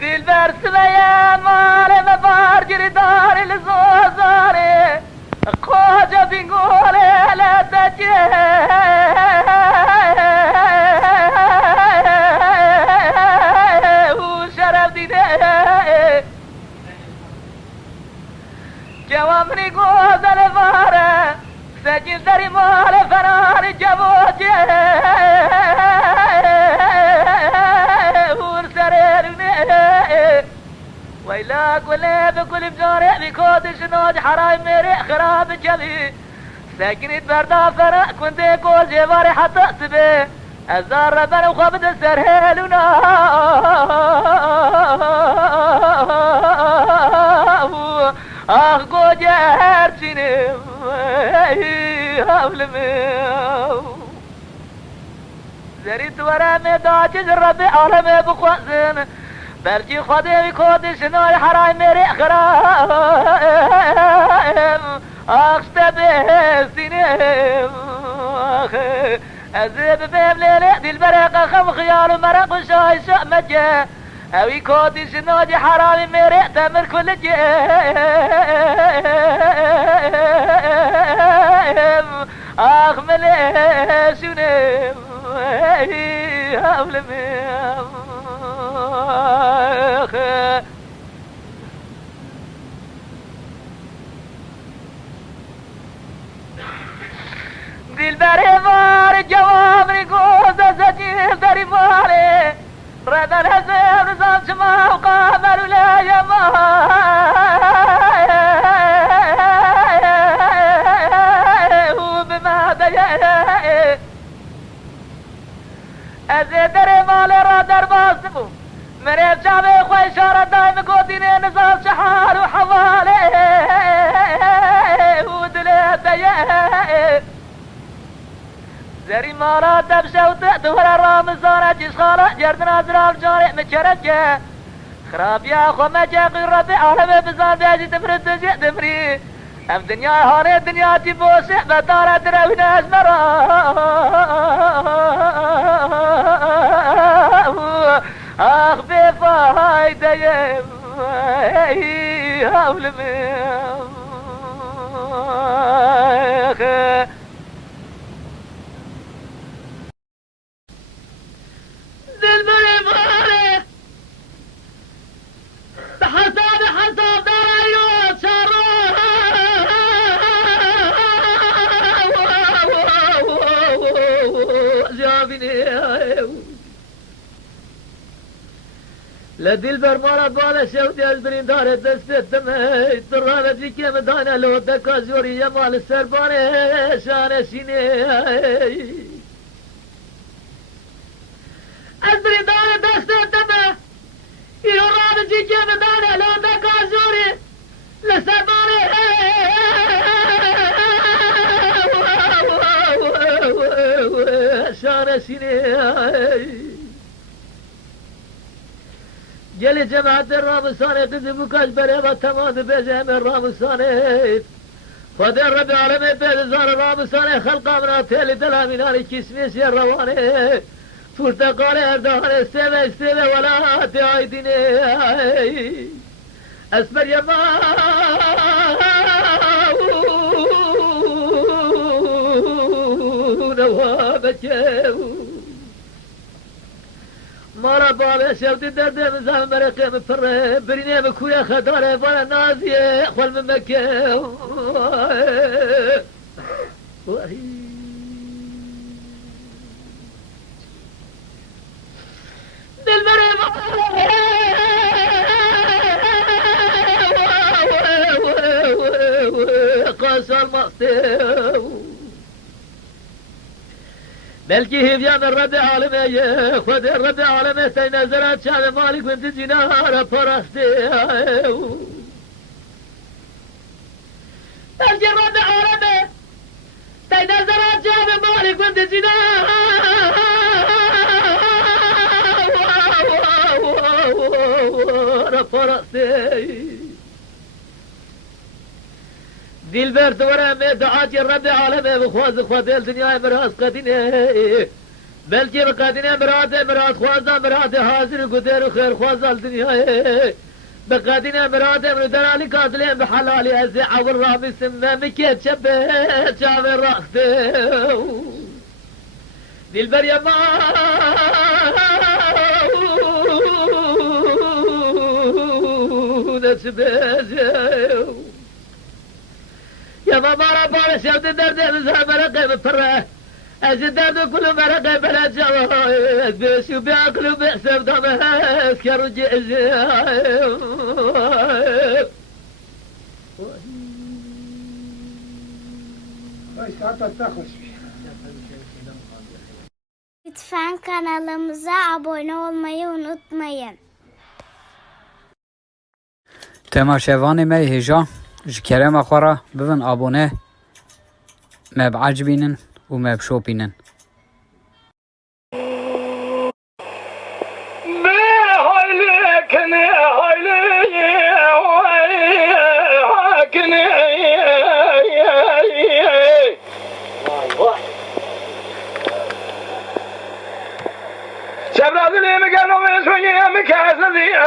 دل برسوه مال مبارجر دار الزوزاره قاجة بنقول لا تجي وشرف ديده جوامني قوز الفاره سجل داري مال فرار جبوجه ويلاك ولا بكل بجاري بكود شنود حراي ميري خراب جبي ساكنت بردا فرق كنت كل جباري حتى تبي الزار ربنا وخبد السرهلونا اخ قوجة هرشيني هولمي زريت ورا مداج الربي عالمي بخوزن برجي خدي كود شناي حراي ميري خرام اخشتبه سنيم ازيب بيب ليلي دي البرق خم خيال مرق شاي شأمجة اوي كود شناي حرامي ميري تمر كل جيم اخ ملي شنيم هولمي دل بري مار جواب رقوز سجيل داري ماري ردن هزيب نظام شما وقامر ولا يما وبما ديه ازي داري مالي رادر باسمو مريب شعبي خوي شارة دايم قوديني نظام شحار وحوالي ودلي ديه زري مالا دبشة وتأدور الرامزانة جسخالة جردنا زراب جاري مجرجة خراب يا خو مجاقي ربي عالمي بزان بيجي تمرد تجي تمري ام دنيا هاني دنيا تبوسي بدارة دروين ازمرا اخ بفايدة هولمي لدل برمارا بالا شوتي ازبرين دار دست دمي ترانة لكي مدانا لو دكا زوري يمال السرباني شانة سيني ازبرين دار دست دمي يرانة لكي مدانا لو دكا زوري لسرباني شانة سيني جلي جماعة الرامسانة قدموا كاش بريبا تمام بجهم الرامسانة خد الرب عالمي بيد زار الرامسانة خلقا من اتالي دلاميناني كسمي سي الرواني فرتقالي اردهاني استيبه ولا اتي عايديني اسمر يما نوابتشو مارا بابا شوتي درد مزام مرقي مفر بريني مكويا خداري وانا نازي خول من مكة دل بري قاسر مصير بلكي هي من الرب عالمي خذ الرب عالمي تنزلت شعب مالك بنت زينار فرستي بلكي الرب عالمي تنزلت شعب مالك بنت زينار فرستي دل برد ورا دعاتي الرب عالمي بخواز خواذ الدنيا مراس قديني belki kadine murat خوازا مراد حاضر قدر خير خوازا الدنيا بقدنا مراد من دلالي قاتلين بحلالي ازي عور رامي سمه مكيت شبه شاف الرأس دي البرية ما نسبه يا ماما ربنا شفت درد الزهر مرقه بفره أجداد كل مرقه بلا جواز بيشو بيعقل وبيحسب دمه اسكر وجئز Lütfen kanalımıza abone olmayı unutmayın. تماشاوان ما هجا جكرم أخورا ببن أبونه ما بعجبينن وما بشوبينن Şebrazı lemi gel o mesleğe mi kazanıyor?